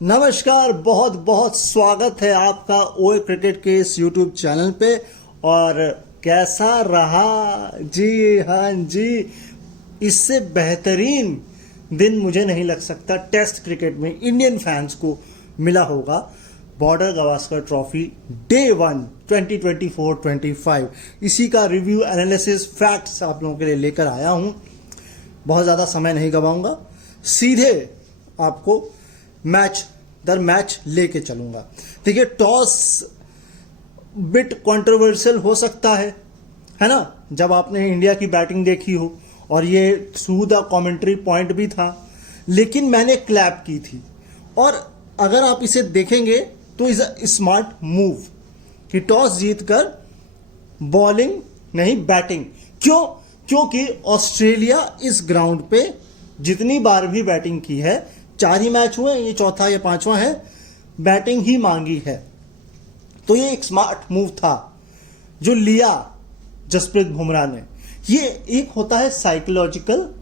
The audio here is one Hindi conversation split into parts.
नमस्कार, बहुत बहुत स्वागत है आपका ओए क्रिकेट के इस यूट्यूब चैनल पे। और कैसा रहा जी? हाँ जी, इससे बेहतरीन दिन मुझे नहीं लग सकता टेस्ट क्रिकेट में इंडियन फैंस को मिला होगा। बॉर्डर गावस्कर ट्रॉफी डे 1 2024-25 इसी का रिव्यू, एनालिसिस, फैक्ट्स आप लोगों के लिए लेकर आया हूँ। बहुत ज़्यादा समय नहीं गवाऊंगा, सीधे आपको मैच दर मैच लेके चलूंगा। देखिए, टॉस बिट कंट्रोवर्शियल हो सकता है ना? जब आपने इंडिया की बैटिंग देखी हो, और ये थ्रू द कमेंट्री पॉइंट भी था, लेकिन मैंने क्लैप की थी। और अगर आप इसे देखेंगे तो इज अ स्मार्ट मूव कि टॉस जीतकर बॉलिंग नहीं बैटिंग। क्यों? क्योंकि ऑस्ट्रेलिया इस ग्राउंड पे जितनी बार भी बैटिंग की है, 4 ही मैच हुए, ये चौथा या 5वां है, बैटिंग ही मांगी है। तो ये एक स्मार्ट मूव था जो लिया जसप्रीत बुमराह ने। ये एक होता है साइकोलॉजिकल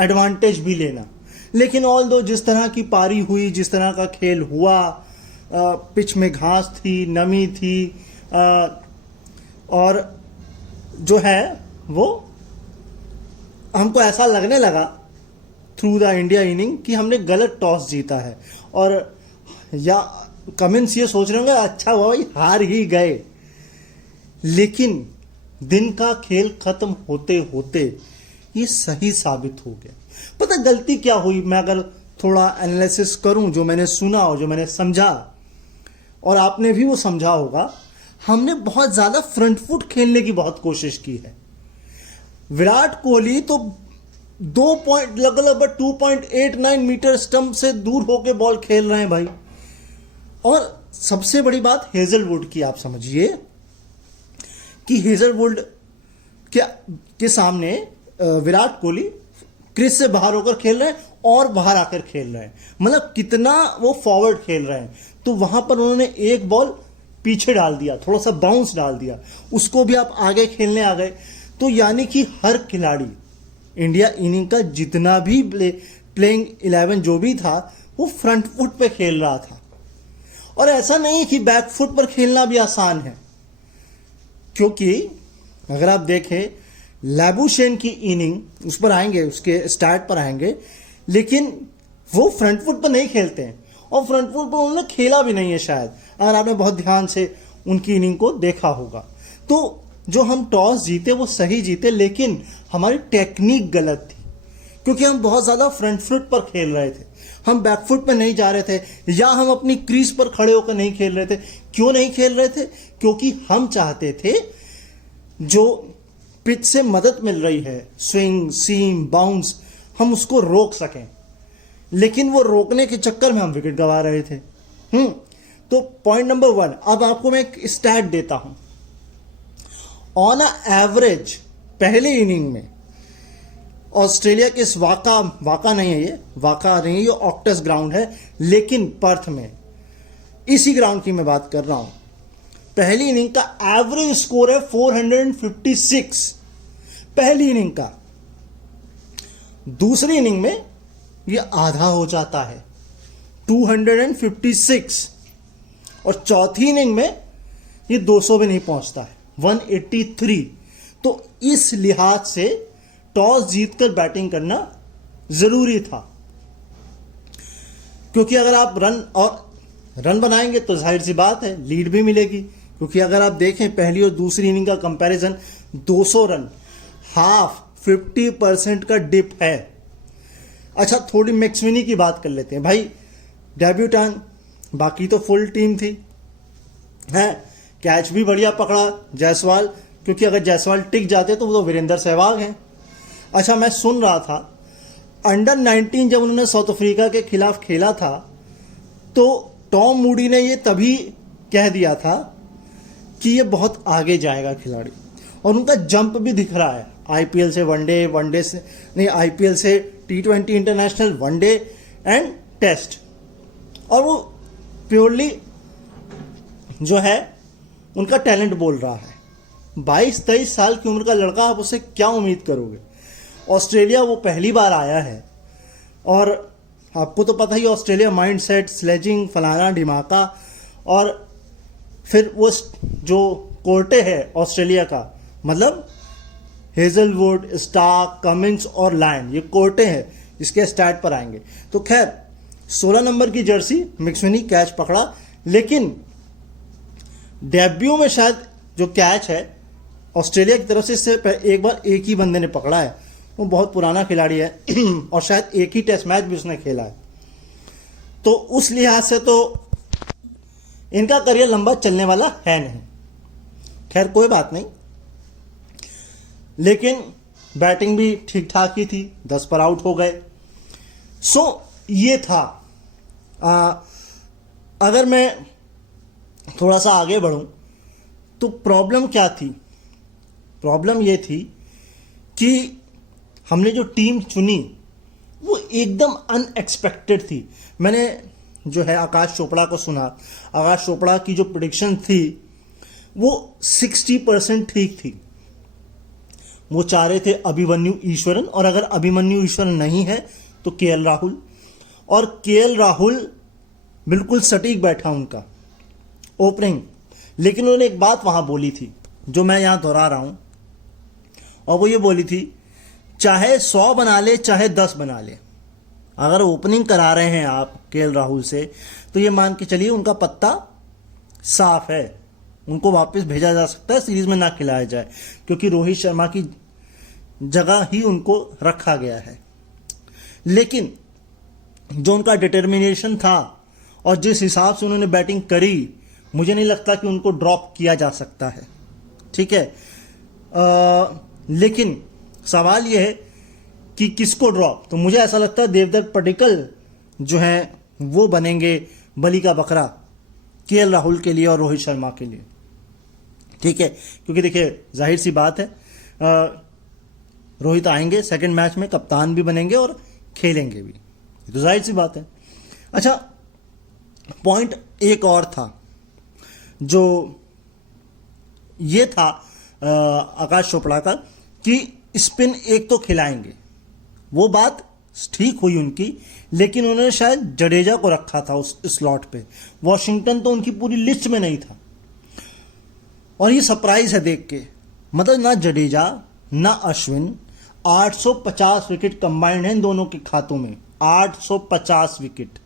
एडवांटेज भी लेना। लेकिन ऑल दो जिस तरह की पारी हुई, जिस तरह का खेल हुआ, पिच में घास थी, नमी थी, और जो है वो हमको ऐसा लगने लगा थ्रू द इंडिया इनिंग कि हमने गलत टॉस जीता है। और या कमेंट्स ये सोच रहे होंगे अच्छा हुआ भाई हार ही गए, लेकिन दिन का खेल खत्म होते होते ये सही साबित हो गया। पता गलती क्या हुई? मैं अगर थोड़ा एनालिसिस करूं, जो मैंने सुना और जो मैंने समझा, और आपने भी वो समझा होगा, हमने बहुत ज्यादा फ्रंट फुट खेलने की बहुत कोशिश की है। विराट कोहली तो 2.89 मीटर स्टंप से दूर होकर बॉल खेल रहे हैं भाई। और सबसे बड़ी बात हेजलवुड की, आप समझिए कि हेजलवुड के सामने विराट कोहली क्रीज से बाहर होकर खेल रहे हैं और बाहर आकर खेल रहे हैं। मतलब कितना वो फॉरवर्ड खेल रहे हैं। तो वहां पर उन्होंने एक बॉल पीछे डाल दिया, थोड़ा सा बाउंस डाल दिया, उसको भी आप आगे खेलने आ गए। तो यानी कि हर खिलाड़ी, इंडिया इनिंग का जितना भी प्लेइंग 11 जो भी था, वो फ्रंट फुट पे खेल रहा था। और ऐसा नहीं कि बैक फुट पर खेलना भी आसान है, क्योंकि अगर आप देखें लैबुशेन की इनिंग, उस पर आएंगे, उसके स्टार्ट पर आएंगे, लेकिन वो फ्रंट फुट पर नहीं खेलते हैं, और फ्रंट फुट पर उन्होंने खेला भी नहीं है शायद, अगर आपने बहुत ध्यान से उनकी इनिंग को देखा होगा। तो जो हम टॉस जीते वो सही जीते, लेकिन हमारी टेक्निक गलत थी, क्योंकि हम बहुत ज्यादा फ्रंट फुट पर खेल रहे थे, हम बैक फुट पर नहीं जा रहे थे, या हम अपनी क्रीज पर खड़े होकर नहीं खेल रहे थे। क्यों नहीं खेल रहे थे? क्योंकि हम चाहते थे जो पिच से मदद मिल रही है, स्विंग, सीम, बाउंस, हम उसको रोक सकें। लेकिन वो रोकने के चक्कर में हम विकेट गंवा रहे थे। तो पॉइंट नंबर 1, अब आपको मैं एक स्टैट देता हूं। ऑन अ एवरेज पहले इनिंग में ऑस्ट्रेलिया के इस वाका नहीं है, ये वाका नहीं है, ये ऑक्टस ग्राउंड है, लेकिन पर्थ में, इसी ग्राउंड की मैं बात कर रहा हूं। पहली इनिंग का एवरेज स्कोर है 456, पहली इनिंग का। दूसरी इनिंग में ये आधा हो जाता है 256, और चौथी इनिंग में ये 200 भी नहीं पहुंचता है, 183। तो इस लिहाज से टॉस जीतकर बैटिंग करना जरूरी था, क्योंकि अगर आप रन बनाएंगे तो जाहिर सी बात है लीड भी मिलेगी। क्योंकि अगर आप देखें पहली और दूसरी इनिंग का कंपैरिजन, 200 रन, हाफ 50% का डिप है। अच्छा, थोड़ी मैक्सवेनी की बात कर लेते हैं भाई। डेब्यूटान, बाकी तो फुल टीम थी, है, कैच भी बढ़िया पकड़ा जायसवाल, क्योंकि अगर जायसवाल टिक जाते तो वो तो वीरेंद्र सहवाग हैं। अच्छा, मैं सुन रहा था अंडर 19 जब उन्होंने साउथ अफ्रीका के खिलाफ खेला था, तो टॉम मूडी ने ये तभी कह दिया था कि ये बहुत आगे जाएगा खिलाड़ी, और उनका जंप भी दिख रहा है। आईपीएल से वनडे से नहीं, आईपीएल से T20 international, one day and test, और वो प्योरली जो है उनका टैलेंट बोल रहा है। 22-23 साल की उम्र का लड़का, आप उससे क्या उम्मीद करोगे? ऑस्ट्रेलिया वो पहली बार आया है, और आपको तो पता ही, ऑस्ट्रेलिया माइंडसेट, स्लेजिंग, फलाना ढिमाका, और फिर वो जो कोर्टे है ऑस्ट्रेलिया का, मतलब हेजलवुड, स्टार्क, कमिंस और लायन, ये कोर्टे हैं, इसके स्टैट पर आएंगे। तो खैर 16 नंबर की जर्सी मैक्सवेनी कैच पकड़ा, लेकिन डेब्यू में शायद जो कैच है ऑस्ट्रेलिया की तरफ से इससे एक बार एक ही बंदे ने पकड़ा है, वो बहुत पुराना खिलाड़ी है और शायद एक ही टेस्ट मैच भी उसने खेला है, तो उस लिहाज से तो इनका करियर लंबा चलने वाला है नहीं। खैर कोई बात नहीं, लेकिन बैटिंग भी ठीक ठाक ही थी, 10 पर आउट हो गए। सो ये था। अगर मैं थोड़ा सा आगे बढ़ूं तो प्रॉब्लम क्या थी? प्रॉब्लम ये थी कि हमने जो टीम चुनी वो एकदम अनएक्सपेक्टेड थी। मैंने जो है आकाश चोपड़ा को सुना, आकाश चोपड़ा की जो प्रेडिक्शन थी वो 60% ठीक थी। वो चाह रहे थे अभिमन्यु ईश्वरन, और अगर अभिमन्यु ईश्वरन नहीं है तो केएल राहुल, और केएल राहुल बिल्कुल सटीक बैठा उनका ओपनिंग। लेकिन उन्होंने एक बात वहां बोली थी जो मैं यहां दोहरा रहा हूं, और वो ये बोली थी, चाहे 100 बना ले चाहे 10 बना ले, अगर ओपनिंग करा रहे हैं आप केएल राहुल से तो ये मान के चलिए उनका पत्ता साफ है, उनको वापस भेजा जा सकता है, सीरीज में ना खिलाया जाए, क्योंकि रोहित शर्मा की जगह ही उनको रखा गया है। लेकिन जो उनका डिटर्मिनेशन था और जिस हिसाब से उन्होंने बैटिंग करी, मुझे नहीं लगता कि उनको ड्रॉप किया जा सकता है। ठीक है, लेकिन सवाल यह है कि किसको ड्रॉप? तो मुझे ऐसा लगता है देवदत्त पडिक्कल जो हैं वो बनेंगे बलि का बकरा केएल राहुल के लिए और रोहित शर्मा के लिए। ठीक है, क्योंकि देखिए जाहिर सी बात है, रोहित आएंगे सेकंड मैच में, कप्तान भी बनेंगे और खेलेंगे भी, तो जाहिर सी बात है। अच्छा, पॉइंट एक और था जो ये था आकाश चोपड़ा का कि स्पिन एक तो खिलाएंगे, वो बात ठीक हुई उनकी, लेकिन उन्होंने शायद जडेजा को रखा था उस स्लॉट पे, वॉशिंगटन तो उनकी पूरी लिस्ट में नहीं था। और ये सरप्राइज है देख के, मतलब ना जडेजा ना अश्विन, 850 विकेट कंबाइंड हैं इन दोनों के खातों में, 850 विकेट,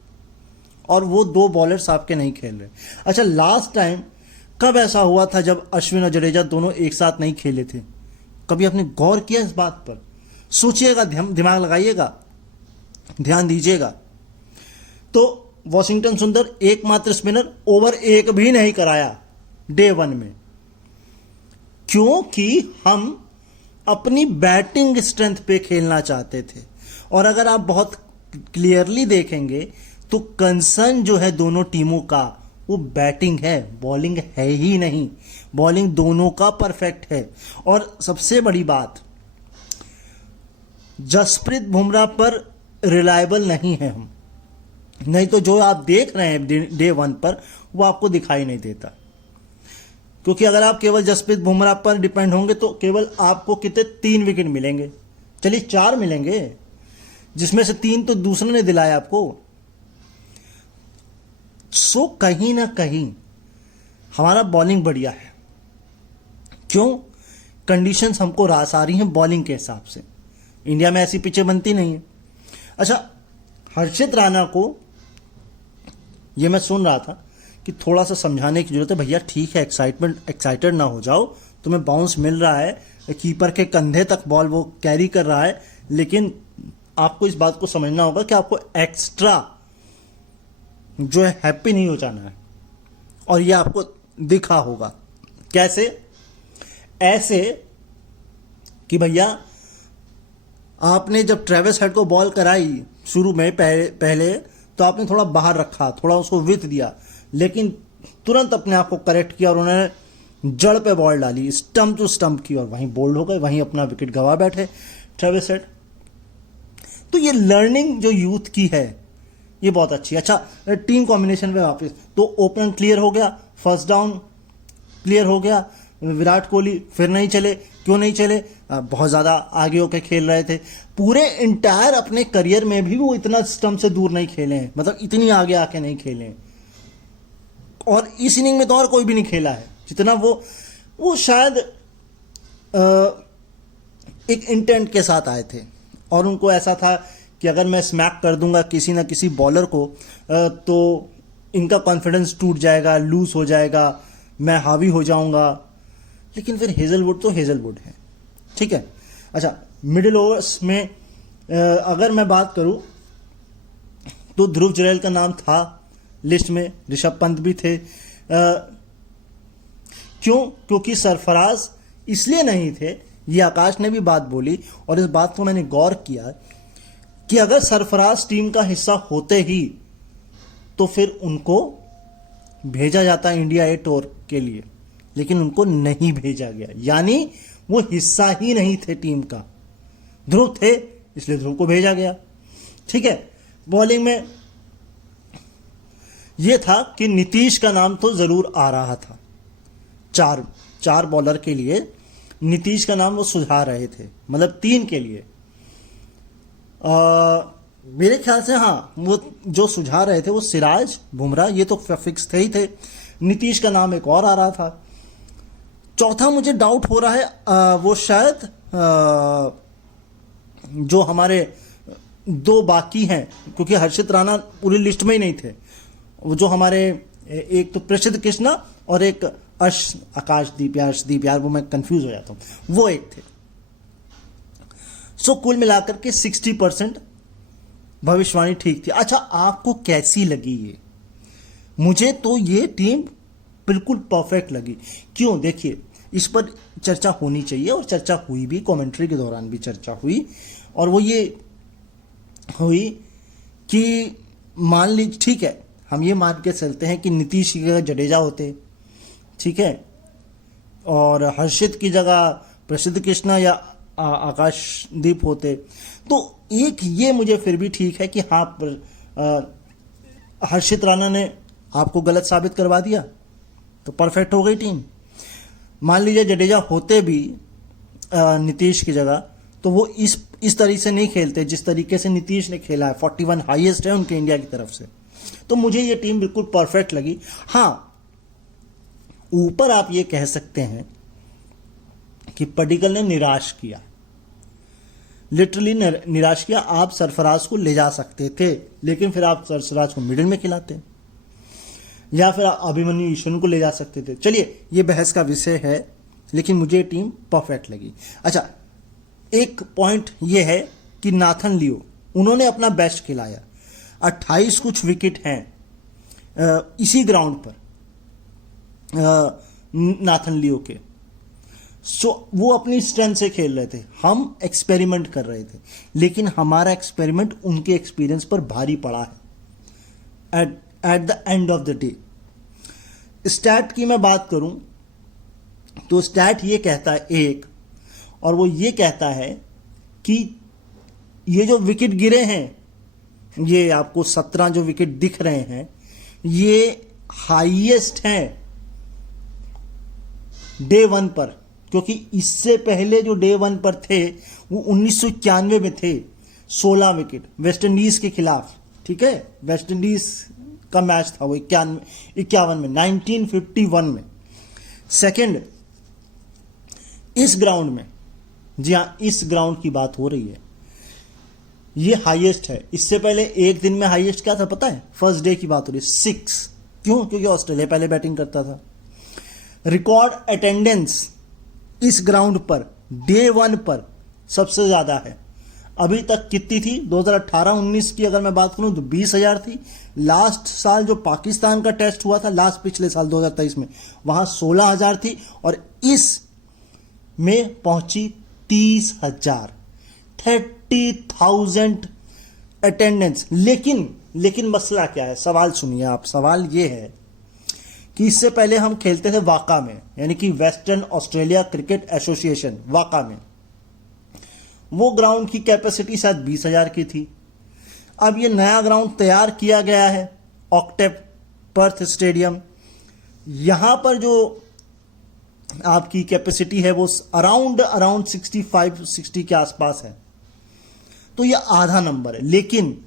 और वो दो बॉलर्स आपके नहीं खेल रहे। अच्छा, लास्ट टाइम कब ऐसा हुआ था जब अश्विन और जडेजा दोनों एक साथ नहीं खेले थे? कभी आपने गौर किया इस बात पर? सोचिएगा, दिमाग लगाइएगा, ध्यान दीजिएगा। तो वॉशिंगटन सुंदर एकमात्र स्पिनर, ओवर एक भी नहीं कराया डे 1 में, क्योंकि हम अपनी बैटिंग स्ट्रेंथ पे खेलना चाहते थे। और अगर आप बहुत क्लियरली देखेंगे तो कंसर्न जो है दोनों टीमों का वो बैटिंग है, बॉलिंग है ही नहीं। बॉलिंग दोनों का परफेक्ट है। और सबसे बड़ी बात, जसप्रीत बुमराह पर रिलायबल नहीं है हम, नहीं तो जो आप देख रहे हैं डे 1 पर वो आपको दिखाई नहीं देता। क्योंकि अगर आप केवल जसप्रीत बुमराह पर डिपेंड होंगे तो केवल आपको कितने 3 विकेट मिलेंगे, चलिए 4 मिलेंगे, जिसमें से 3 तो दूसरे ने दिलाया आपको। सो कहीं ना कहीं हमारा बॉलिंग बढ़िया है। क्यों? कंडीशंस हमको रास आ रही हैं बॉलिंग के हिसाब से। इंडिया में ऐसी पिचें बनती नहीं है। अच्छा, हर्षित राणा को ये मैं सुन रहा था कि थोड़ा सा समझाने की जरूरत है, भैया ठीक है, एक्साइटेड ना हो जाओ, तुम्हें बाउंस मिल रहा है, कीपर के कंधे तक बॉल वो कैरी कर रहा है, लेकिन आपको इस बात को समझना होगा कि आपको एक्स्ट्रा जो है हैप्पी नहीं हो जाना है, और ये आपको दिखा होगा। कैसे? ऐसे कि भैया आपने जब ट्रेविस हेड को बॉल कराई शुरू में पहले तो आपने थोड़ा बाहर रखा, थोड़ा उसको विथ दिया, लेकिन तुरंत अपने आप को करेक्ट किया और उन्होंने जड़ पे बॉल डाली, स्टंप टू स्टंप की, और वहीं बोल्ड हो गए, वहीं अपना विकेट गंवा बैठे ट्रेविस हेड। तो ये लर्निंग जो यूथ की है ये बहुत अच्छी है। अच्छा, टीम कॉम्बिनेशन में वापस तो ओपन क्लियर हो गया, फर्स्ट डाउन क्लियर हो गया, विराट कोहली फिर नहीं चले। क्यों नहीं चले? बहुत ज़्यादा आगे होकर खेल रहे थे। पूरे इंटायर अपने करियर में भी वो इतना स्टंप से दूर नहीं खेले हैं, मतलब इतनी आगे आके नहीं खेले हैं। और इस इनिंग में तो और कोई भी नहीं खेला है जितना वो शायद एक इंटेंट के साथ आए थे और उनको ऐसा था कि अगर मैं स्मैक कर दूंगा किसी ना किसी बॉलर को तो इनका कॉन्फिडेंस टूट जाएगा, लूज हो जाएगा, मैं हावी हो जाऊंगा। लेकिन फिर हेजलवुड तो हेजलवुड है, ठीक है। अच्छा, मिडिल ओवर्स में अगर मैं बात करूं तो ध्रुव जुरैल का नाम था लिस्ट में, ऋषभ पंत भी थे। क्योंकि सरफराज इसलिए नहीं थे, ये आकाश ने भी बात बोली और इस बात को मैंने गौर किया कि अगर सरफराज टीम का हिस्सा होते ही तो फिर उनको भेजा जाता इंडिया ए टूर के लिए, लेकिन उनको नहीं भेजा गया, यानी वो हिस्सा ही नहीं थे टीम का। ध्रुव थे इसलिए ध्रुव को भेजा गया, ठीक है। बॉलिंग में यह था कि नीतीश का नाम तो जरूर आ रहा था, चार बॉलर के लिए नीतीश का नाम वो सुझा रहे थे, मतलब 3 के लिए। मेरे ख्याल से हाँ, वो जो सुझा रहे थे वो सिराज, बुमराह, ये तो फिक्स थे ही थे। नीतीश का नाम एक और आ रहा था। चौथा मुझे डाउट हो रहा है वो शायद जो हमारे 2 बाकी हैं, क्योंकि हर्षित राणा पूरी लिस्ट में ही नहीं थे। वो जो हमारे एक तो प्रसिद्ध कृष्णा और एक आकाशदीप या अर्शदीप, यार वो मैं कंफ्यूज हो जाता हूँ, वो एक थे। सो कुल मिलाकर के 60% भविष्यवाणी ठीक थी। अच्छा, आपको कैसी लगी ये? मुझे तो ये टीम बिल्कुल परफेक्ट लगी। क्यों? देखिए, इस पर चर्चा होनी चाहिए और चर्चा हुई भी, कमेंट्री के दौरान भी चर्चा हुई, और वो ये हुई कि मान लीजिए, ठीक है, हम ये मान के चलते हैं कि नीतीश की जगह जडेजा होते, ठीक है, और हर्षित की जगह प्रसिद्ध कृष्णा या आकाशदीप होते, तो एक ये मुझे फिर भी ठीक है कि हाँ, हर्षित राणा ने आपको गलत साबित करवा दिया तो परफेक्ट हो गई टीम। मान लीजिए जडेजा होते भी नीतीश की जगह, तो वो इस तरीके से नहीं खेलते जिस तरीके से नीतीश ने खेला है। 41 हाईएस्ट है उनके इंडिया की तरफ से। तो मुझे ये टीम बिल्कुल परफेक्ट लगी। हाँ, ऊपर आप ये कह सकते हैं कि पडिक्कल ने निराश किया, लिटरली निराश किया। आप सरफराज को ले जा सकते थे, लेकिन फिर आप सरफराज को मिडिल में खिलाते, या फिर आप अभिमन्यु ईश्वर को ले जा सकते थे। चलिए, ये बहस का विषय है, लेकिन मुझे टीम परफेक्ट लगी। अच्छा, एक पॉइंट ये है कि नाथन लियो, उन्होंने अपना बेस्ट खिलाया। 28 कुछ विकेट हैं इसी ग्राउंड पर नाथन लियो के। सो वो अपनी स्ट्रेंथ से खेल रहे थे, हम एक्सपेरिमेंट कर रहे थे, लेकिन हमारा एक्सपेरिमेंट उनके एक्सपीरियंस पर भारी पड़ा है at the end of the day. स्टैट की मैं बात करूं तो स्टैट ये कहता है एक, और वो ये कहता है कि ये जो विकेट गिरे हैं, ये आपको 17 जो विकेट दिख रहे हैं, ये हाईएस्ट हैं डे 1 पर, क्योंकि इससे पहले जो डे 1 पर थे वो 1991 में थे, 16 विकेट वेस्ट इंडीज के खिलाफ, ठीक है। वेस्ट इंडीज का मैच था वो 51 में, 1951 में। सेकंड, इस ग्राउंड में, जी हाँ, इस ग्राउंड की बात हो रही है, ये हाईएस्ट है। इससे पहले एक दिन में हाईएस्ट क्या था पता है? फर्स्ट डे की बात हो रही है, 6। क्यों? क्योंकि ऑस्ट्रेलिया पहले बैटिंग करता था। रिकॉर्ड अटेंडेंस इस ग्राउंड पर डे 1 पर सबसे ज्यादा है। अभी तक कितनी थी? 2018-19 की अगर मैं बात करूं तो 20,000 थी। लास्ट साल जो पाकिस्तान का टेस्ट हुआ था, लास्ट पिछले साल 2023 में, वहां 16,000 थी, और इस में पहुंची 30,000, 30,000 अटेंडेंस। लेकिन मसला क्या है? सवाल सुनिए आप। सवाल ये है कि इससे पहले हम खेलते थे वाका में, यानी कि वेस्टर्न ऑस्ट्रेलिया क्रिकेट एसोसिएशन, वाका में। वो ग्राउंड की कैपेसिटी शायद 20,000 की थी। अब ये नया ग्राउंड तैयार किया गया है, ऑक्टेव पर्थ स्टेडियम। यहां पर जो आपकी कैपेसिटी है वो अराउंड 65-60 के आसपास है। तो ये आधा नंबर है, लेकिन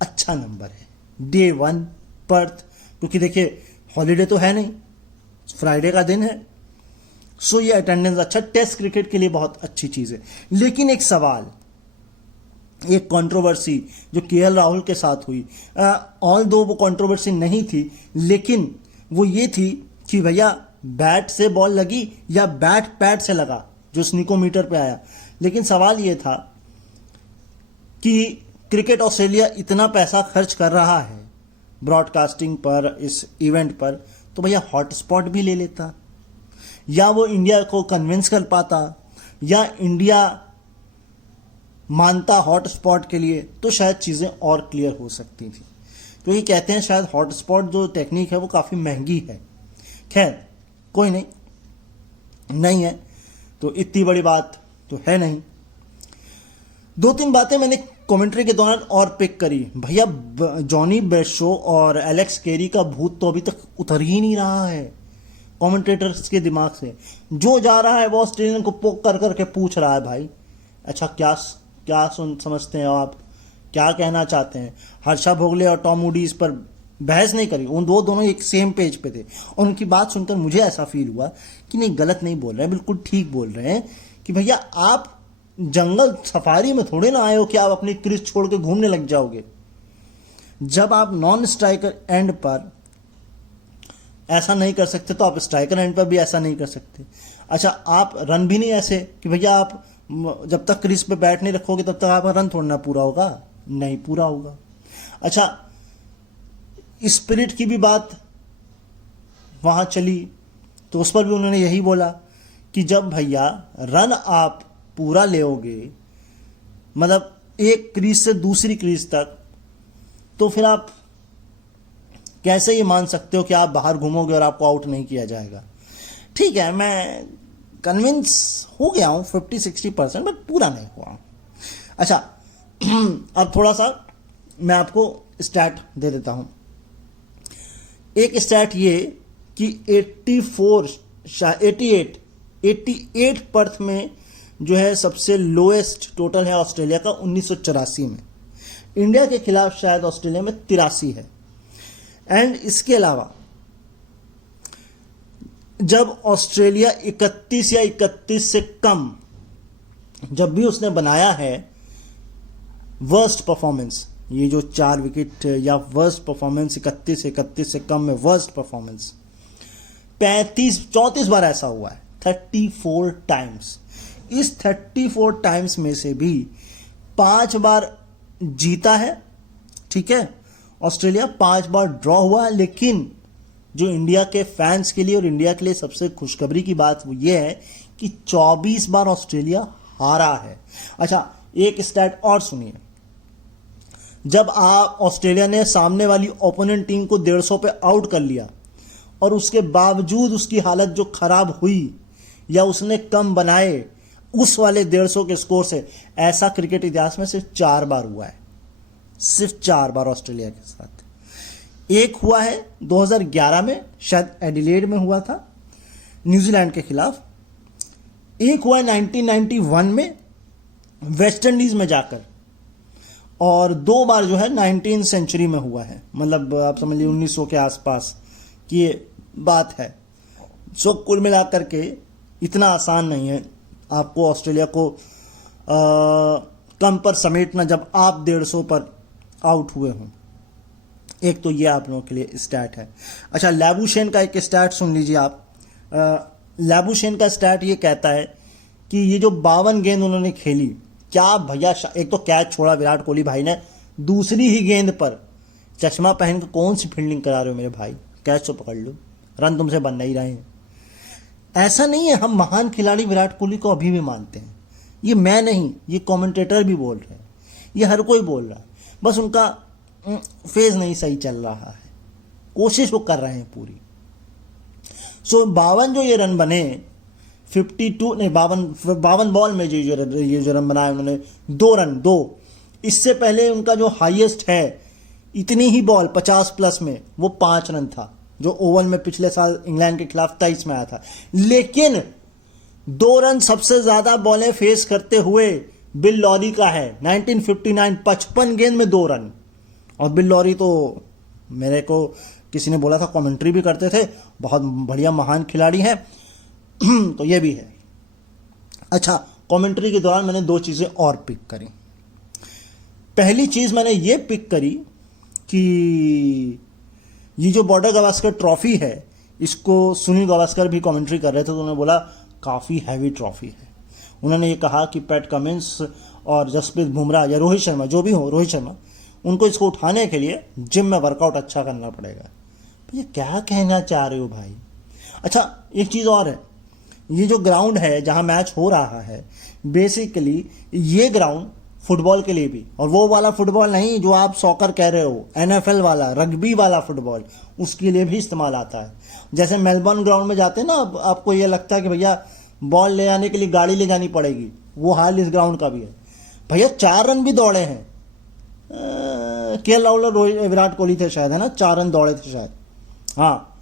अच्छा नंबर है। डे 1 पर्थ, क्योंकि देखिए हॉलीडे तो है नहीं, फ्राइडे का दिन है, सो ये अटेंडेंस अच्छा, टेस्ट क्रिकेट के लिए बहुत अच्छी चीज़ है। लेकिन एक सवाल, एक कंट्रोवर्सी जो केएल राहुल के साथ हुई, ऑल दो वो कंट्रोवर्सी नहीं थी, लेकिन वो ये थी कि भैया बैट से बॉल लगी या बैट पैड से लगा, जो स्निकोमीटर पे आया। लेकिन सवाल ये था कि क्रिकेट ऑस्ट्रेलिया इतना पैसा खर्च कर रहा है ब्रॉडकास्टिंग पर, इस इवेंट पर, तो भैया हॉटस्पॉट भी ले लेता, या वो इंडिया को कन्विंस कर पाता, या इंडिया मानता हॉटस्पॉट के लिए, तो शायद चीज़ें और क्लियर हो सकती थी। क्योंकि कहते हैं शायद हॉटस्पॉट जो टेक्निक है वो काफ़ी महंगी है। खैर कोई नहीं है तो इतनी बड़ी बात तो है नहीं। 2-3 बातें मैंने कमेंट्री के दौरान और पिक करी। भैया जॉनी बेशो और एलेक्स केरी का भूत तो अभी तक उतर ही नहीं रहा है कमेंटेटर्स के दिमाग से। जो जा रहा है वो ऑस्ट्रेलियन को पोक कर करके पूछ रहा है, भाई अच्छा क्या समझते हैं आप, क्या कहना चाहते हैं। हर्षा भोगले और टॉम मूडी इस पर बहस नहीं करी, उन दोनों एक सेम पेज पे थे। और उनकी बात सुनकर मुझे ऐसा फील हुआ कि नहीं, गलत नहीं बोल रहे हैं, बिल्कुल ठीक बोल रहे हैं कि भैया आप जंगल सफारी में थोड़े ना आए हो कि आप अपनी क्रीज छोड़ के घूमने लग जाओगे। जब आप नॉन स्ट्राइकर एंड पर ऐसा नहीं कर सकते तो आप स्ट्राइकर एंड पर भी ऐसा नहीं कर सकते। अच्छा, आप रन भी नहीं ऐसे कि भैया आप जब तक क्रीज पे बैट नहीं रखोगे तब तक आपका रन थोड़ा ना पूरा होगा, नहीं पूरा होगा। अच्छा, स्पिरिट की भी बात वहां चली तो उस पर भी उन्होंने यही बोला कि जब भैया रन आप पूरा लेओगे, मतलब एक क्रीज से दूसरी क्रीज तक, तो फिर आप कैसे ये मान सकते हो कि आप बाहर घूमोगे और आपको आउट नहीं किया जाएगा। ठीक है, मैं कन्विंस हो गया हूँ 50-60%, बट पूरा नहीं हुआ। अच्छा, अब थोड़ा सा मैं आपको स्टैट दे देता हूँ। एक स्टैट ये कि 88 पर्थ में जो है सबसे लोएस्ट टोटल है ऑस्ट्रेलिया का 1984 में। इंडिया के खिलाफ शायद ऑस्ट्रेलिया में 83 है। एंड इसके अलावा जब ऑस्ट्रेलिया 31 या 31 से कम जब भी उसने बनाया है वर्स्ट परफॉर्मेंस, ये जो 4 विकेट या वर्स्ट परफॉर्मेंस 31 से कम में वर्स्ट परफॉर्मेंस 34 बार ऐसा हुआ है, 34 टाइम्स। इस 34 टाइम्स में से भी 5 बार जीता है, ठीक है, ऑस्ट्रेलिया 5 बार ड्रॉ हुआ है। लेकिन जो इंडिया के फैंस के लिए और इंडिया के लिए सबसे खुशखबरी की बात वो ये है कि 24 बार ऑस्ट्रेलिया हारा है। अच्छा, एक स्टैट और सुनिए। जब ऑस्ट्रेलिया ने सामने वाली ओपोनेंट टीम को 150 पे आउट कर लिया और उसके बावजूद उसकी हालत जो खराब हुई या उसने कम बनाए उस वाले 150 के स्कोर से, ऐसा क्रिकेट इतिहास में सिर्फ 4 बार हुआ है, सिर्फ 4 बार ऑस्ट्रेलिया के साथ। एक हुआ है 2011 में, शायद एडिलेड में हुआ था न्यूजीलैंड के खिलाफ। एक हुआ है 1991 में वेस्ट इंडीज में जाकर, और 2 बार जो है 19th सेंचुरी में हुआ है, मतलब आप समझ लीजिए 1900 के आसपास की ये बात है। सो कुल मिलाकर के इतना आसान नहीं है आपको ऑस्ट्रेलिया को कम पर समेटना जब आप 150 पर आउट हुए हों। एक तो ये आप लोगों के लिए स्टैट है। अच्छा, लैबुशेन का एक स्टैट सुन लीजिए आप। लैबुशेन का स्टैट ये कहता है कि ये जो 52 गेंद उन्होंने खेली, क्या भैया, एक तो कैच छोड़ा विराट कोहली भाई ने, दूसरी ही गेंद पर चश्मा पहन कर कौन सी फील्डिंग करा रहे हो मेरे भाई, कैच तो पकड़ लो, रन तुमसे बन नहीं रहे हैं। ऐसा नहीं है, हम महान खिलाड़ी विराट कोहली को अभी भी मानते हैं, ये मैं नहीं, ये कमेंटेटर भी बोल रहे हैं, ये हर कोई बोल रहा है, बस उनका फेज नहीं सही चल रहा है, कोशिश वो कर रहे हैं पूरी। सो 52 जो ये रन बने, 52 नहीं 52 बॉल में ये जो रन बनाए उन्होंने, 2 रन। इससे पहले उनका जो हाईएस्ट है इतनी ही बॉल 50 प्लस में, वो 5 रन था, जो ओवल में पिछले साल इंग्लैंड के खिलाफ 23 में आया था। लेकिन 2 रन सबसे ज्यादा बॉलें फेस करते हुए बिल लॉरी का है, 1959, 55 गेंद में 2 रन। और बिल लॉरी तो मेरे को किसी ने बोला था, कमेंट्री भी करते थे, बहुत बढ़िया महान खिलाड़ी हैं। तो ये भी है। अच्छा, कमेंट्री के दौरान मैंने 2 चीजें और पिक करी। पहली चीज मैंने ये पिक करी कि ये जो बॉर्डर गावस्कर ट्रॉफी है, इसको सुनील गावस्कर भी कमेंट्री कर रहे थे, तो उन्होंने बोला काफी हैवी ट्रॉफी है। उन्होंने ये कहा कि पैट कमिंस और जसप्रीत बुमराह या रोहित शर्मा, जो भी हो, रोहित शर्मा, उनको इसको उठाने के लिए जिम में वर्कआउट अच्छा करना पड़ेगा। ये क्या कहना चाह रहे हो भाई? अच्छा, एक चीज और है, ये जो ग्राउंड है जहां मैच हो रहा है, बेसिकली ये ग्राउंड फुटबॉल के लिए भी, और वो वाला फुटबॉल नहीं जो आप सॉकर कह रहे हो, NFL वाला, रग्बी वाला फुटबॉल, उसके लिए भी इस्तेमाल आता है। जैसे मेलबर्न ग्राउंड में जाते हैं ना, आपको ये लगता है कि भैया बॉल ले आने के लिए गाड़ी ले जानी पड़ेगी, वो हाल इस ग्राउंड का भी है। भैया 4 रन भी दौड़े हैं। KL राहुल, विराट कोहली थे शायद, है ना, 4 रन दौड़े थे शायद। हाँ,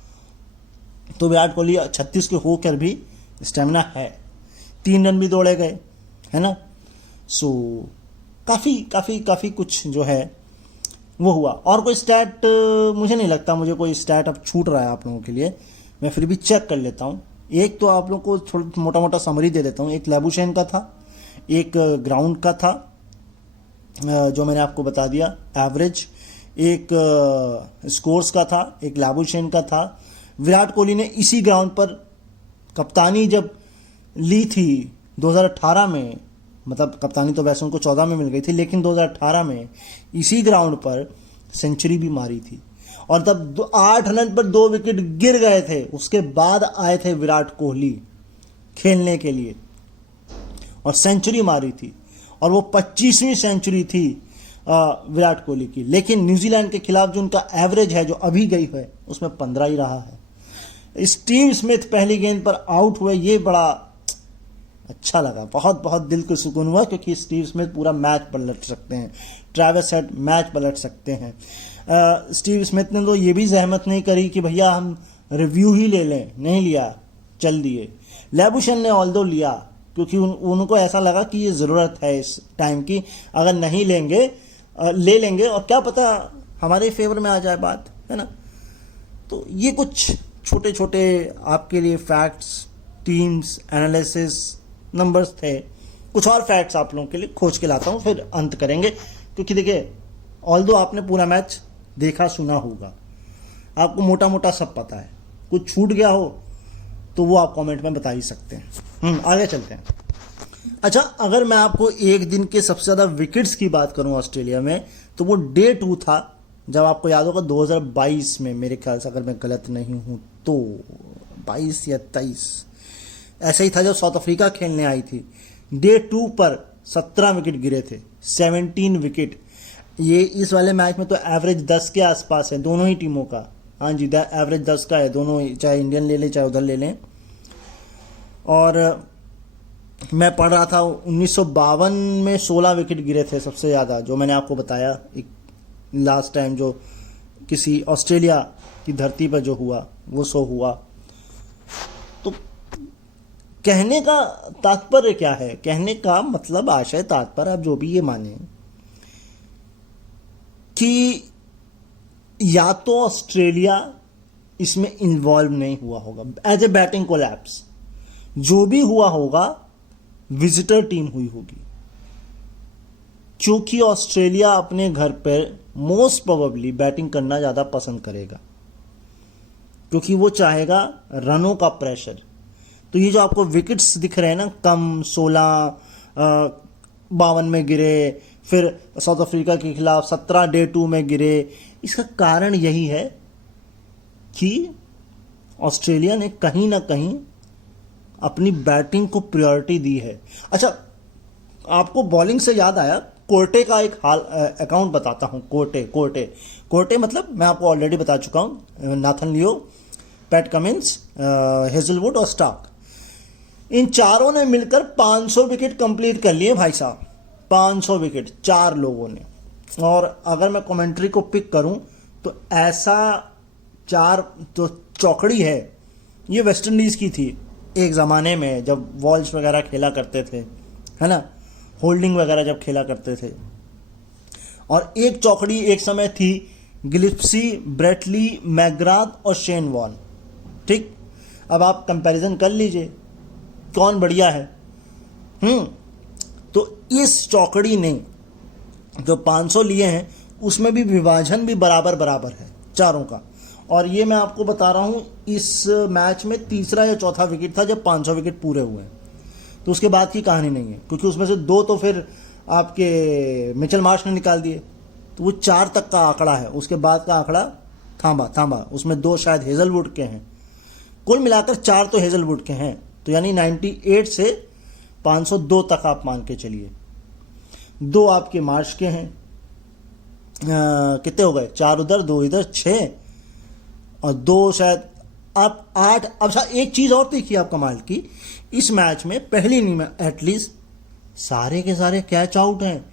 तो विराट कोहली 36 के होकर भी स्टेमिना है, 3 रन भी दौड़े गए, है ना। सो काफ़ी कुछ जो है वो हुआ। और कोई स्टैट मुझे नहीं लगता, मुझे कोई स्टैट अब छूट रहा है आप लोगों के लिए, मैं फिर भी चेक कर लेता हूँ। एक तो आप लोगों को थोड़ा मोटा मोटा समरी दे देता हूँ। एक लैबुशेन का था, एक ग्राउंड का था, जो मैंने आपको बता दिया एवरेज, एक स्कोर्स का था, एक लैबुशेन का था। विराट कोहली ने इसी ग्राउंड पर कप्तानी जब ली थी 2018 में, मतलब कप्तानी तो वैसे उनको 14 में मिल गई थी, लेकिन 2018 में इसी ग्राउंड पर सेंचुरी भी मारी थी। और तब 8 रन पर 2 विकेट गिर गए थे। उसके बाद आए थे विराट कोहली खेलने के लिए और सेंचुरी मारी थी, और वो 25वीं सेंचुरी थी विराट कोहली की। लेकिन न्यूजीलैंड के खिलाफ जो उनका एवरेज है, जो अभी गई है, उसमें 15 ही रहा है। स्टीव स्मिथ पहली गेंद पर आउट हुए, ये बड़ा अच्छा लगा, बहुत दिल को सुकून हुआ, क्योंकि स्टीव स्मिथ पूरा मैच पलट सकते हैं, ट्रेविस हेड मैच पलट सकते हैं। स्टीव स्मिथ ने तो ये भी जहमत नहीं करी कि भैया हम रिव्यू ही ले लें, नहीं लिया, चल दिए। लैबुशेन ने ऑल्दो लिया, क्योंकि उनको ऐसा लगा कि ये ज़रूरत है इस टाइम की, अगर नहीं लेंगे ले लेंगे और क्या पता हमारे फेवर में आ जाए बात, है ना। तो ये कुछ छोटे छोटे आपके लिए फैक्ट्स, टीम्स, एनालिसिस, नंबर्स थे। कुछ और फैक्ट्स आप लोगों के लिए खोज के लाता हूँ, फिर अंत करेंगे। क्योंकि देखिए, ऑल्दो आपने पूरा मैच देखा सुना होगा, आपको मोटा मोटा सब पता है, कुछ छूट गया हो तो वो आप कमेंट में बता ही सकते हैं। आगे चलते हैं। अच्छा, अगर मैं आपको एक दिन के सबसे ज़्यादा विकेट्स की बात करूं ऑस्ट्रेलिया में, तो वो डे 2 था, जब आपको याद होगा 2022 में, मेरे ख्याल से, अगर मैं गलत नहीं हूं तो 22 या 23 ऐसा ही था, जब साउथ अफ्रीका खेलने आई थी। डे 2 पर 17 विकेट गिरे थे, 17 विकेट। ये इस वाले मैच में तो एवरेज 10 के आसपास है दोनों ही टीमों का। हाँ जी, एवरेज 10 का है दोनों ही, चाहे इंडियन ले लें चाहे उधर ले लें। और मैं पढ़ रहा था 1952 में 16 विकेट गिरे थे सबसे ज़्यादा, जो मैंने आपको बताया एक लास्ट टाइम जो किसी ऑस्ट्रेलिया की धरती पर जो हुआ वो शो हुआ। तो कहने का तात्पर्य क्या है, कहने का मतलब, आशय, तात्पर्य, आप जो भी ये माने, कि या तो ऑस्ट्रेलिया इसमें इन्वॉल्व नहीं हुआ होगा एज ए बैटिंग कोलैप्स, जो भी हुआ होगा विजिटर टीम हुई होगी, क्योंकि ऑस्ट्रेलिया अपने घर पर मोस्ट प्रोबेबली बैटिंग करना ज़्यादा पसंद करेगा, क्योंकि वो चाहेगा रनों का प्रेशर। तो ये जो आपको विकेट्स दिख रहे हैं ना, कम 16 52 में गिरे, फिर साउथ अफ्रीका के खिलाफ 17 डे 2 में गिरे, इसका कारण यही है कि ऑस्ट्रेलिया ने कहीं ना कहीं अपनी बैटिंग को प्रायोरिटी दी है। अच्छा, आपको बॉलिंग से याद आया, कोर्टे का एक हाल अकाउंट बताता हूं। कोर्टे मतलब मैं आपको ऑलरेडी बता चुका हूं, नाथन लियो, पैट कमिंस, हेजलवुड और स्टार्क, इन चारों ने मिलकर 500 विकेट कंप्लीट कर लिए भाई साहब, 500 विकेट 4 लोगों ने। और अगर मैं कमेंट्री को पिक करूं तो ऐसा 4 जो चौकड़ी है ये वेस्ट इंडीज़ की थी एक ज़माने में, जब वॉल्श वगैरह खेला करते थे, है ना, होल्डिंग वगैरह जब खेला करते थे। और एक चौकड़ी एक समय थी गिलिप्सी, ब्रेटली, मैकग्राथ और शेन वॉन। ठीक, अब आप कंपैरिजन कर लीजिए कौन बढ़िया है। तो इस चौकड़ी ने जो 500 लिए हैं उसमें भी विभाजन भी बराबर बराबर है चारों का। और ये मैं आपको बता रहा हूँ इस मैच में तीसरा या चौथा विकेट था जब 500 विकेट पूरे हुए हैं। तो उसके बाद की कहानी नहीं है, क्योंकि उसमें से 2 तो फिर आपके मिचेल मार्श ने निकाल दिए, तो वो 4 तक का आंकड़ा है। उसके बाद का आंकड़ा थांबा, उसमें 2 शायद हेजलवुड के हैं, कुल मिलाकर 4 तो हेजलवुड के हैं। तो यानी 98 से 502 तक आप मान के चलिए। 2 आपके मार्श के हैं, कितने हो गए, 4 उधर 2 इधर, 6 और 2 शायद आप 8। अब एक चीज़ और देखिए आप कमाल की, इस मैच में पहली इनिंग में एटलीस्ट सारे के सारे कैच आउट हैं।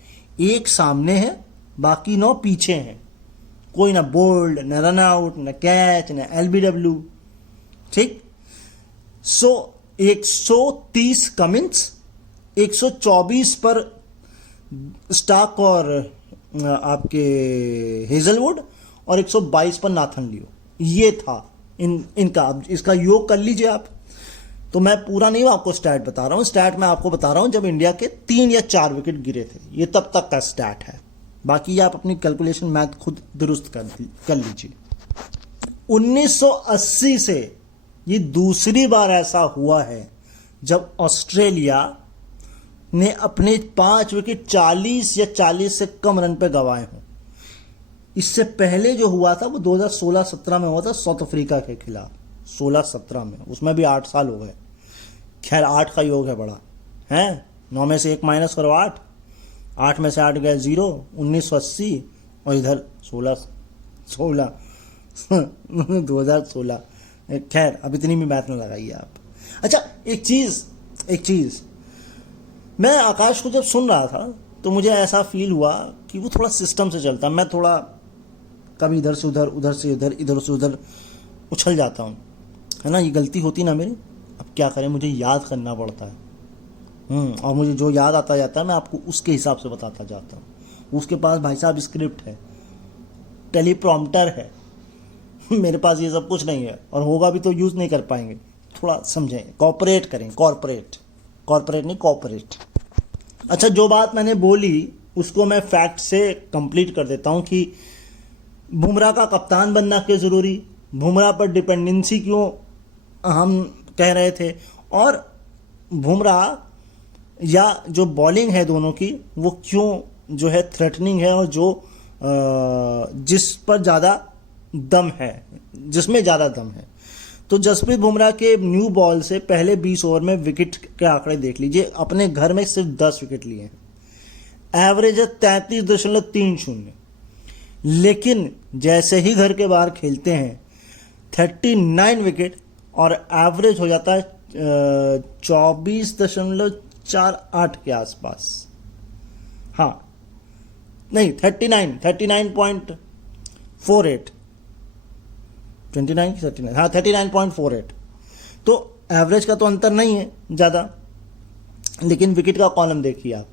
एक सामने है, बाकी 9 पीछे हैं। कोई ना बोल्ड, न रन आउट, न कैच, न LBW। ठीक, सो 130 कमिंस, 124 पर स्टार्क और आपके हेजलवुड और 122 पर नाथन लियो। ये था इनका। इसका योग कर लीजिए आप। तो मैं पूरा नहीं आपको स्टैट बता रहा हूँ, स्टैट मैं आपको बता रहा हूँ जब इंडिया के 3 या 4 विकेट गिरे थे, ये तब तक का स्टैट है। बाकी आप अपनी कैलकुलेशन मैथ खुद दुरुस्त कर लीजिए। 1980 से ये दूसरी बार ऐसा हुआ है जब ऑस्ट्रेलिया ने अपने 5 विकेट 40 या 40 से कम रन पे गंवाए हों। इससे पहले जो हुआ था वो 2016-17 में हुआ था साउथ अफ्रीका के खिलाफ, 16-17 में, उसमें भी 8 साल हो गए। खैर 8 का योग है बड़ा, है 9 में से 1 माइनस करो 8, 8 में से 8 गए 0, 1980 और इधर 16 2016। खैर अब इतनी भी मैथ न लगाइए आप। अच्छा एक चीज़ मैं आकाश को जब सुन रहा था तो मुझे ऐसा फील हुआ कि वो थोड़ा सिस्टम से चलता, मैं थोड़ा कभी इधर से उधर, उधर से इधर, इधर से उधर उछल जाता हूँ, है ना। ये गलती होती ना मेरी, अब क्या करें, मुझे याद करना पड़ता है। और मुझे जो याद आता जाता है मैं आपको उसके हिसाब से बताता जाता हूँ। उसके पास भाई साहब स्क्रिप्ट है, टेलीप्रॉम्प्टर है, मेरे पास ये सब कुछ नहीं है, और होगा भी तो यूज़ नहीं कर पाएंगे। थोड़ा समझें, कॉपरेट करें, कॉर्पोरेट नहीं कॉपरेट। अच्छा, जो बात मैंने बोली उसको मैं फैक्ट से कंप्लीट कर देता हूं कि बुमराह का कप्तान बनना क्यों ज़रूरी, बुमराह पर डिपेंडेंसी क्यों हम कह रहे थे, और बुमराह या जो बॉलिंग है दोनों की वो क्यों जो है थ्रेटनिंग है, और जो जिस पर ज़्यादा दम है, जिसमें ज़्यादा दम है। तो जसप्रीत बुमराह के न्यू बॉल से पहले 20 ओवर में विकेट के आंकड़े देख लीजिए। अपने घर में सिर्फ 10 विकेट लिए हैं, एवरेज है 33.30, लेकिन जैसे ही घर के बाहर खेलते हैं 39 विकेट और एवरेज हो जाता है 24.48 के आसपास। हाँ नहीं, 39.48, 29 की 39, हाँ 39.48। तो एवरेज का तो अंतर नहीं है ज़्यादा, लेकिन विकेट का कॉलम देखिए आप,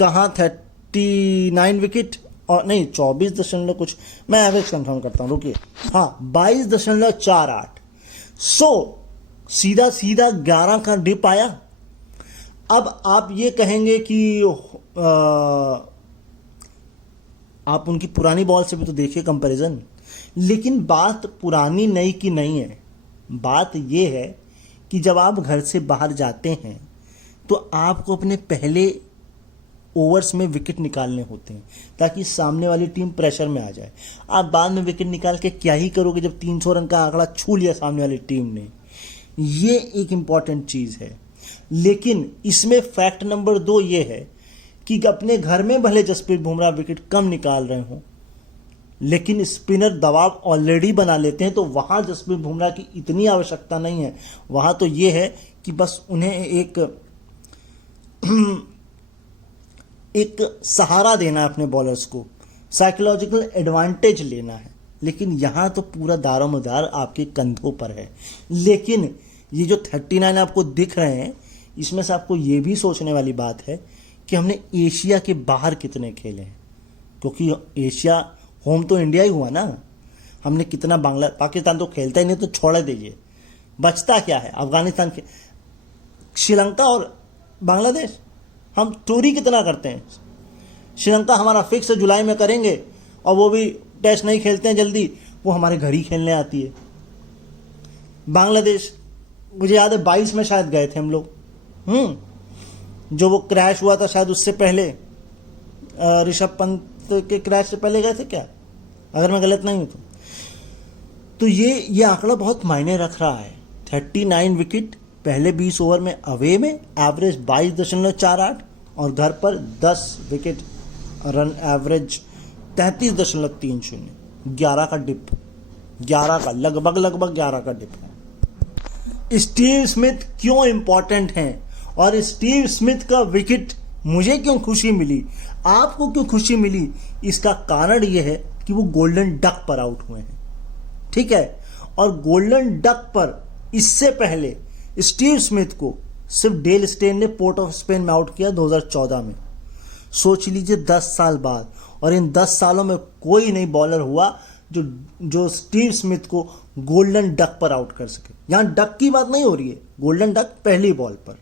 कहाँ 39 विकेट और नहीं 24 दशमलव कुछ, मैं एवरेज कंफर्म करता हूँ, रुकिए, हाँ 22.48। सो सीधा 11 का डिप आया। अब आप ये कहेंगे कि आप उनकी पुरानी बॉल से भी तो देखिए कंपैरिजन, लेकिन बात पुरानी नई की नहीं है। बात यह है कि जब आप घर से बाहर जाते हैं तो आपको अपने पहले ओवर्स में विकेट निकालने होते हैं ताकि सामने वाली टीम प्रेशर में आ जाए। आप बाद में विकेट निकाल के क्या ही करोगे जब 300 रन का आंकड़ा छू लिया सामने वाली टीम ने। ये एक इम्पॉर्टेंट चीज़ है। लेकिन इसमें फैक्ट नंबर 2 ये है कि अपने घर में भले जसप्रीत बुमराह विकेट कम निकाल रहे हों, लेकिन स्पिनर दबाव ऑलरेडी बना लेते हैं, तो वहाँ जसप्रीत बुमराह की इतनी आवश्यकता नहीं है। वहाँ तो ये है कि बस उन्हें एक सहारा देना है अपने बॉलर्स को, साइकोलॉजिकल एडवांटेज लेना है, लेकिन यहाँ तो पूरा दारोमदार आपके कंधों पर है। लेकिन ये जो 39 आपको दिख रहे हैं, इसमें से आपको ये भी सोचने वाली बात है कि हमने एशिया के बाहर कितने खेले हैं, क्योंकि एशिया होम तो इंडिया ही हुआ ना। हमने कितना पाकिस्तान तो खेलता ही नहीं, तो छोड़ दीजिए, बचता क्या है? अफगानिस्तान के, श्रीलंका और बांग्लादेश हम टूरी कितना करते हैं। श्रीलंका हमारा फिक्स जुलाई में करेंगे, और वो भी टेस्ट नहीं खेलते हैं जल्दी, वो हमारे घर ही खेलने आती है। बांग्लादेश मुझे याद है 22 में शायद गए थे हम लोग, जो वो क्रैश हुआ था शायद उससे पहले, ऋषभ पंत के क्रैश से पहले गए थे क्या, अगर मैं गलत नहीं हूं तो ये आंकड़ा बहुत मायने रख रहा है। 39 विकेट पहले 20 ओवर में अवे में, एवरेज 22.48, और घर पर 10 विकेट, रन एवरेज 33.30, 11 का डिप, 11 का लगभग 11 का डिप है। स्टीव स्मिथ क्यों इंपॉर्टेंट हैं, और स्टीव स्मिथ का विकेट मुझे क्यों खुशी मिली, आपको क्यों खुशी मिली, इसका कारण यह है कि वो गोल्डन डक पर आउट हुए हैं, ठीक है। और गोल्डन डक पर इससे पहले स्टीव स्मिथ को सिर्फ डेल स्टेन ने पोर्ट ऑफ स्पेन में आउट किया 2014 में। सोच लीजिए 10 साल बाद, और इन 10 सालों में कोई नहीं बॉलर हुआ जो स्टीव स्मिथ को गोल्डन डक पर आउट कर सके। यहां डक की बात नहीं हो रही है, गोल्डन डक पहली बॉल पर।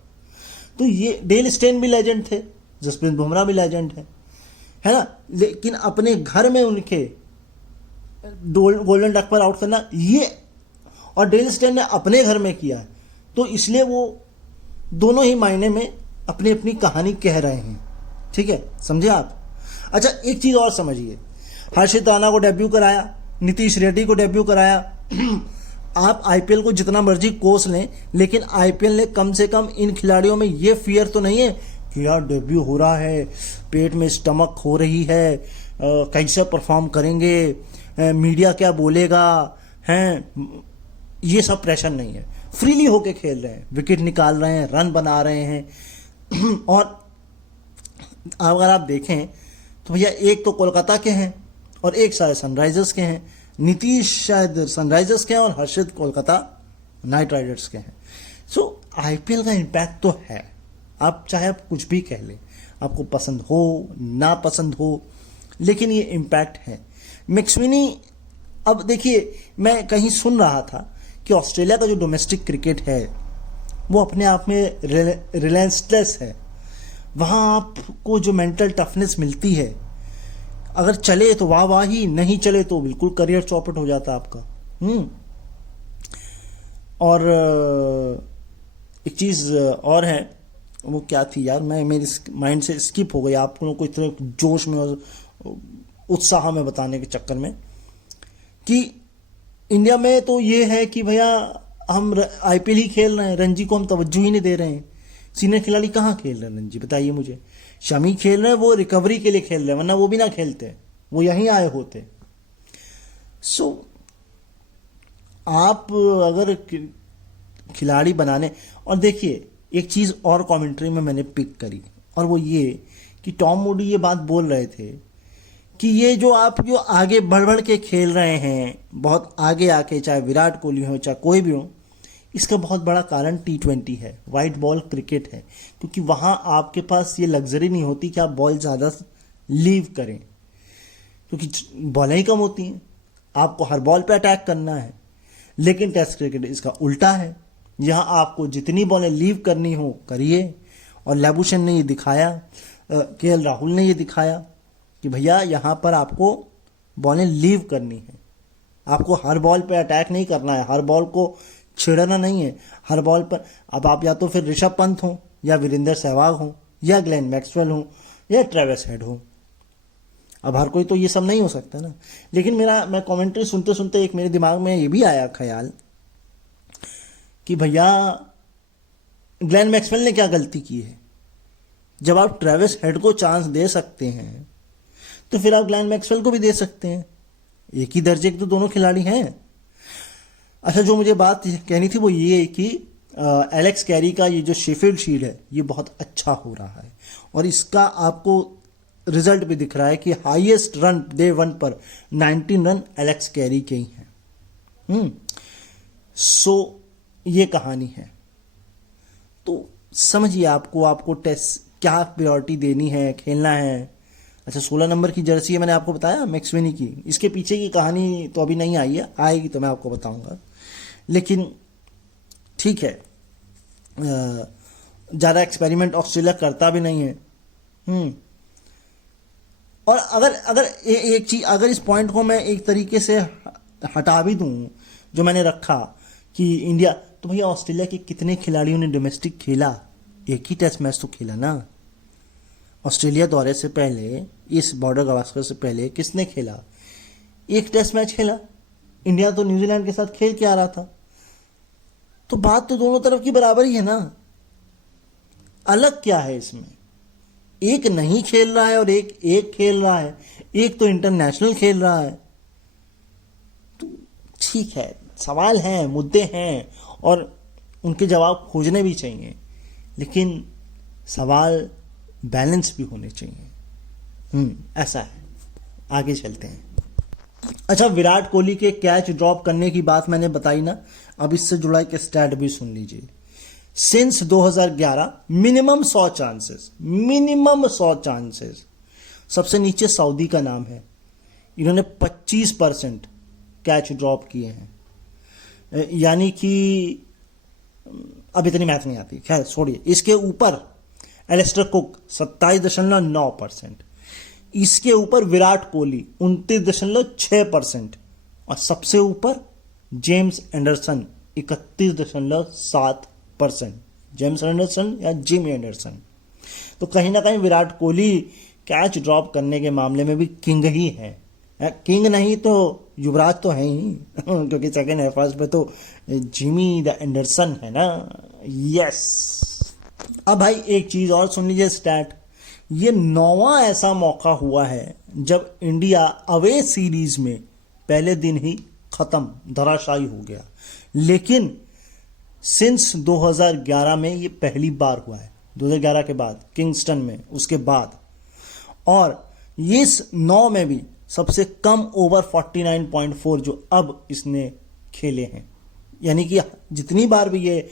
तो ये डेल स्टेन भी लेजेंड थे, जसप्रीत बुमराह भी लेजेंड है ना, लेकिन अपने घर में उनके गोल्डन डक पर आउट करना, ये और डेल स्टेन ने अपने घर में किया है, तो इसलिए वो दोनों ही मायने में अपनी अपनी कहानी कह रहे हैं, ठीक है, समझे आप। अच्छा, एक चीज और समझिए, हर्षित राणा को डेब्यू कराया, नीतीश रेड्डी को डेब्यू कराया। आप आईपीएल को जितना मर्जी कोस लें, लेकिन आईपीएल ने कम से कम इन खिलाड़ियों में ये फियर तो नहीं है कि यार डेब्यू हो रहा है, पेट में स्टमक हो रही है, कैसे परफॉर्म करेंगे, मीडिया क्या बोलेगा, हैं, ये सब प्रेशर नहीं है। फ्रीली होके खेल रहे हैं, विकेट निकाल रहे हैं, रन बना रहे हैं। और अगर आप देखें तो भैया एक तो कोलकाता के हैं और एक शायद सनराइजर्स के हैं, नीतीश शायद सनराइजर्स के हैं और हर्षित कोलकाता नाइट राइडर्स के हैं। सो आईपीएल का इम्पैक्ट तो है, आप चाहे आप कुछ भी कह लें, आपको पसंद हो ना पसंद हो, लेकिन ये इम्पैक्ट है। मैक्सवेनी, अब देखिए, मैं कहीं सुन रहा था कि ऑस्ट्रेलिया का जो डोमेस्टिक क्रिकेट है वो अपने आप में रिलेंसलेस है। वहाँ आपको जो मेंटल टफनेस मिलती है, अगर चले तो वाह वाह ही, नहीं चले तो बिल्कुल करियर चौपट हो जाता आपका। और एक चीज़ और है, वो क्या थी यार, मैं मेरे माइंड से स्किप हो गई, आप लोगों को इतने जोश में और उत्साह में बताने के चक्कर में, कि इंडिया में तो ये है कि भैया हम आईपीएल ही खेल रहे हैं, रणजी को हम तवज्जो ही नहीं दे रहे हैं। सीनियर खिलाड़ी कहाँ खेल रहे हैं रणजी, बताइए मुझे। शमी खेल रहे हैं, वो रिकवरी के लिए खेल रहे हैं, वरना वो भी ना खेलते, वो यहीं आए होते। सो आप अगर खिलाड़ी बनाने, और देखिए एक चीज़ और कमेंट्री में मैंने पिक करी, और वो ये कि टॉम मूडी ये बात बोल रहे थे कि ये जो आप जो आगे बढ़ बढ़ के खेल रहे हैं, बहुत आगे आके, चाहे विराट कोहली हो चाहे कोई भी हो, इसका बहुत बड़ा कारण T20 है, वाइट बॉल क्रिकेट है। क्योंकि वहाँ आपके पास ये लग्जरी नहीं होती कि आप बॉल ज़्यादा लीव करें, क्योंकि बॉलें ही कम होती हैं, आपको हर बॉल पे अटैक करना है। लेकिन टेस्ट क्रिकेट इसका उल्टा है, यहाँ आपको जितनी बॉलें लीव करनी हो करिए। और लैबुशेन ने ये दिखाया, केएल राहुल ने ये दिखाया कि भैया यहाँ पर आपको बॉलें लीव करनी है, आपको हर बॉल पे अटैक नहीं करना है, हर बॉल को छेड़ना नहीं है, हर बॉल पर। अब आप या तो फिर ऋषभ पंत हो, या वीरेंद्र सहवाग हो, या ग्लेन मैक्सवेल हो, या ट्रेविस हेड हो। अब हर कोई तो ये सब नहीं हो सकता ना। लेकिन मैं कमेंट्री सुनते सुनते एक मेरे दिमाग में ये भी आया ख्याल कि भैया ग्लेन मैक्सवेल ने क्या गलती की है। जब आप ट्रेविस हेड को चांस दे सकते हैं तो फिर आप ग्लेन मैक्सवेल को भी दे सकते हैं, एक ही दर्जे के तो दोनों खिलाड़ी हैं। अच्छा, जो मुझे बात कहनी थी वो ये कि एलेक्स कैरी का ये जो शेफील्ड शील्ड है ये बहुत अच्छा हो रहा है, और इसका आपको रिजल्ट भी दिख रहा है कि हाईएस्ट रन डे 1 पर 19 रन एलेक्स कैरी के ही हैं। सो ये कहानी है। तो समझिए आपको टेस्ट क्या प्रायोरिटी देनी है, खेलना है। अच्छा 16 नंबर की जर्सी है, मैंने आपको बताया मैक्सवेनी की। इसके पीछे की कहानी तो अभी नहीं आई है, आएगी तो मैं आपको बताऊंगा। लेकिन ठीक है, ज़्यादा एक्सपेरिमेंट ऑस्ट्रेलिया करता भी नहीं है। और अगर एक चीज, अगर इस पॉइंट को मैं एक तरीके से हटा भी दूं जो मैंने रखा कि इंडिया, तो भैया ऑस्ट्रेलिया के कितने खिलाड़ियों ने डोमेस्टिक खेला? एक ही टेस्ट मैच तो खेला ना। ऑस्ट्रेलिया दौरे से पहले, इस बॉर्डर गावस्कर से पहले किसने खेला? एक टेस्ट मैच खेला। इंडिया तो न्यूजीलैंड के साथ खेल के आ रहा था। तो बात तो दोनों तरफ की बराबर ही है ना। अलग क्या है इसमें? एक नहीं खेल रहा है और एक खेल रहा है। एक तो इंटरनेशनल खेल रहा है। तो ठीक है, सवाल हैं, मुद्दे हैं और उनके जवाब खोजने भी चाहिए, लेकिन सवाल बैलेंस भी होने चाहिए। ऐसा है। आगे चलते हैं। अच्छा, विराट कोहली के कैच ड्रॉप करने की बात मैंने बताई ना, अब इससे जुड़ा एक स्टैट भी सुन लीजिए। Since 2011 minimum 100 chances. सबसे नीचे सऊदी का नाम है, इन्होंने 25% कैच ड्रॉप किए हैं। यानी कि अब इतनी मैथ नहीं आती, खैर छोड़िए। इसके ऊपर एलिस्टर कुक 27.9%, इसके ऊपर विराट कोहली 29.6% और सबसे ऊपर जेम्स एंडरसन 31.7%। जेम्स एंडरसन या जिम एंडरसन। तो कहीं ना कहीं विराट कोहली कैच ड्रॉप करने के मामले में भी किंग ही है। किंग नहीं तो युवराज तो है ही क्योंकि सेकंड है, फर्स्ट पे तो जिमी द एंडरसन है ना। यस। अब भाई एक चीज और सुन लीजिए स्टैट। ये 9वां ऐसा मौका हुआ है जब इंडिया अवे सीरीज में पहले दिन ही खत्म, धराशायी हो गया। लेकिन सिंस 2011 में ये पहली बार हुआ है, 2011 के बाद किंगस्टन में, उसके बाद। और इस 9 में भी सबसे कम ओवर 49.4 जो अब इसने खेले हैं। यानी कि जितनी बार भी ये,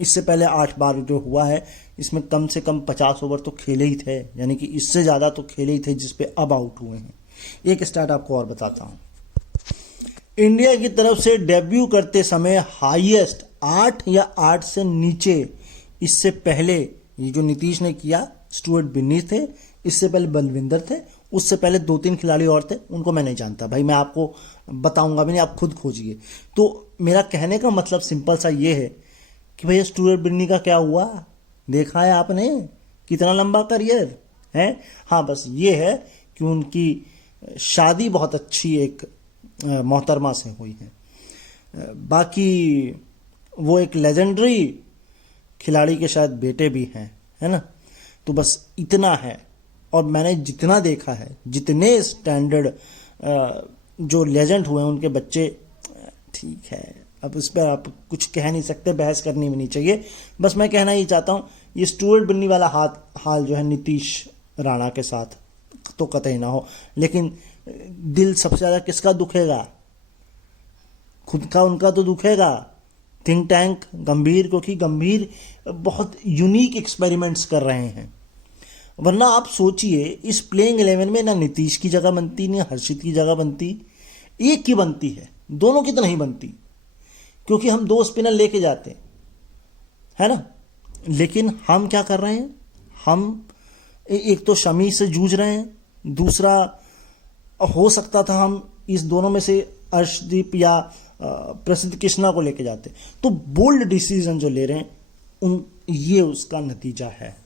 इससे पहले 8 बार जो हुआ है, इसमें कम से कम 50 ओवर तो खेले ही थे। यानी कि इससे ज़्यादा तो खेले ही थे जिसपे अब आउट हुए हैं। एक स्टार्ट आपको और बताता हूँ। इंडिया की तरफ से डेब्यू करते समय हाईएस्ट 8 या 8 से नीचे, इससे पहले ये जो नीतीश ने किया, स्टुअर्ट बिन्नी थे, इससे पहले बलविंदर थे, उससे पहले 2-3 खिलाड़ी और थे, उनको मैं नहीं जानता भाई, मैं आपको बताऊंगा भी नहीं, आप खुद खोजिए। तो मेरा कहने का मतलब सिंपल सा ये है कि भैया स्टुअर्ट बिन्नी का क्या हुआ, देखा है आपने कितना लंबा करियर है। हाँ, बस ये है कि उनकी शादी बहुत अच्छी एक मोहतरमा से हुई है। बाकी वो एक लेजेंडरी खिलाड़ी के शायद बेटे भी हैं, है ना। तो बस इतना है। और मैंने जितना देखा है, जितने स्टैंडर्ड जो लेजेंड हुए हैं उनके बच्चे, ठीक है, अब इस पर आप कुछ कह नहीं सकते, बहस करनी भी नहीं चाहिए। बस मैं कहना ही चाहता हूँ, ये स्टुअर्ट बिन्नी वाला हाल जो है नीतीश राणा के साथ तो कतई ना हो। लेकिन दिल सबसे ज़्यादा किसका दुखेगा? खुद का, उनका तो दुखेगा। थिंक टैंक गंभीर, क्योंकि गंभीर बहुत यूनिक एक्सपेरिमेंट्स कर रहे हैं। वरना आप सोचिए, इस प्लेइंग 11 में ना नीतीश की जगह बनती, ना हर्षित की जगह बनती, एक की बनती है, दोनों की तो नहीं बनती, क्योंकि हम 2 स्पिनर लेके जाते है ना। लेकिन हम क्या कर रहे हैं? हम एक तो शमी से जूझ रहे हैं, दूसरा हो सकता था हम इस दोनों में से अर्शदीप या प्रसिद्ध कृष्णा को लेके जाते। तो बोल्ड डिसीजन जो ले रहे हैं, ये उसका नतीजा है।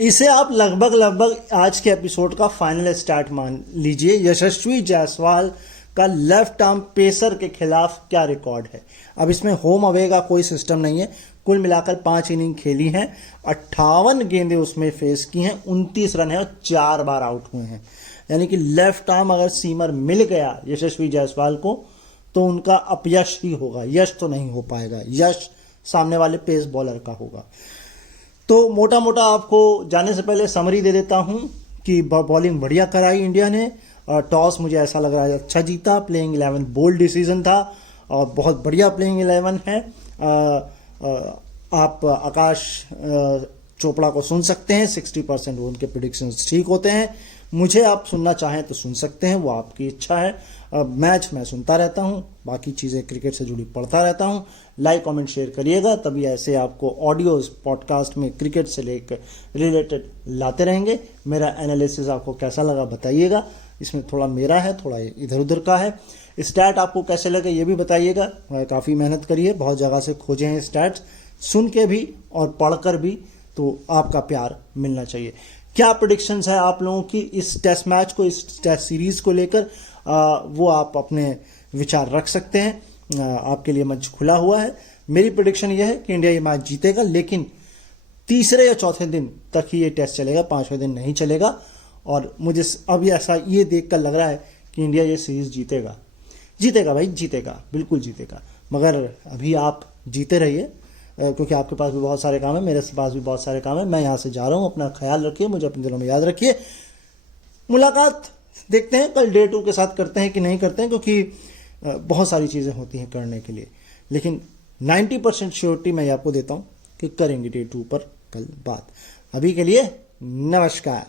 इसे आप लगभग आज के एपिसोड का फाइनल स्टार्ट मान लीजिए। यशस्वी जायसवाल का लेफ्ट आर्म पेसर के खिलाफ क्या रिकॉर्ड है। अब इसमें होम अवे का कोई सिस्टम नहीं है। कुल मिलाकर 5 इनिंग खेली हैं, 58 गेंदें उसमें फेस की हैं, 29 रन है और 4 बार आउट हुए हैं। यानी कि लेफ्ट आर्म अगर सीमर मिल गया यशस्वी जायसवाल को तो उनका अपयश ही होगा, यश तो नहीं हो पाएगा। यश सामने वाले पेस बॉलर का होगा। तो मोटा मोटा आपको जाने से पहले समरी दे देता हूं कि बॉलिंग बढ़िया कराई इंडिया ने। टॉस मुझे ऐसा लग रहा है अच्छा जीता। प्लेइंग 11 बोल्ड डिसीजन था और बहुत बढ़िया प्लेइंग 11 है। आप आकाश चोपड़ा को सुन सकते हैं, 60% उनके प्रिडिक्शंस ठीक होते हैं। मुझे आप सुनना चाहें तो सुन सकते हैं, वो आपकी इच्छा है। मैच मैं सुनता रहता हूं, बाकी चीज़ें क्रिकेट से जुड़ी पढ़ता रहता हूं। लाइक कमेंट शेयर करिएगा, तभी ऐसे आपको ऑडियोज पॉडकास्ट में क्रिकेट से लेकर रिलेटेड लाते रहेंगे। मेरा एनालिसिस आपको कैसा लगा बताइएगा, इसमें थोड़ा मेरा है, थोड़ा इधर उधर का है। स्टैट आपको कैसे लगे ये भी बताइएगा। काफ़ी मेहनत करिए, बहुत जगह से खोजे हैं स्टैट्स, सुन के भी और पढ़कर भी, तो आपका प्यार मिलना चाहिए। क्या प्रेडिक्शंस है आप लोगों की इस टेस्ट मैच को, इस टेस्ट सीरीज को लेकर, वो आप अपने विचार रख सकते हैं। आपके लिए मंच खुला हुआ है। मेरी प्रेडिक्शन यह है कि इंडिया ये मैच जीतेगा, लेकिन तीसरे या चौथे दिन तक ही ये टेस्ट चलेगा, 5वें दिन नहीं चलेगा। और मुझे अभी ऐसा ये देखकर लग रहा है कि इंडिया ये सीरीज जीतेगा। जीतेगा भाई, जीतेगा, बिल्कुल जीतेगा। मगर अभी आप जीते रहिए, क्योंकि आपके पास भी बहुत सारे काम है, मेरे पास भी बहुत सारे काम है। मैं यहाँ से जा रहा हूँ, अपना ख्याल रखिए, मुझे अपने दिलों में याद रखिए। मुलाकात देखते हैं कल डे 2 के साथ करते हैं कि नहीं करते हैं, क्योंकि बहुत सारी चीज़ें होती हैं करने के लिए। लेकिन 90% श्योरिटी मैं आपको देता हूँ कि करेंगे डे 2 पर कल बात। अभी के लिए नमस्कार।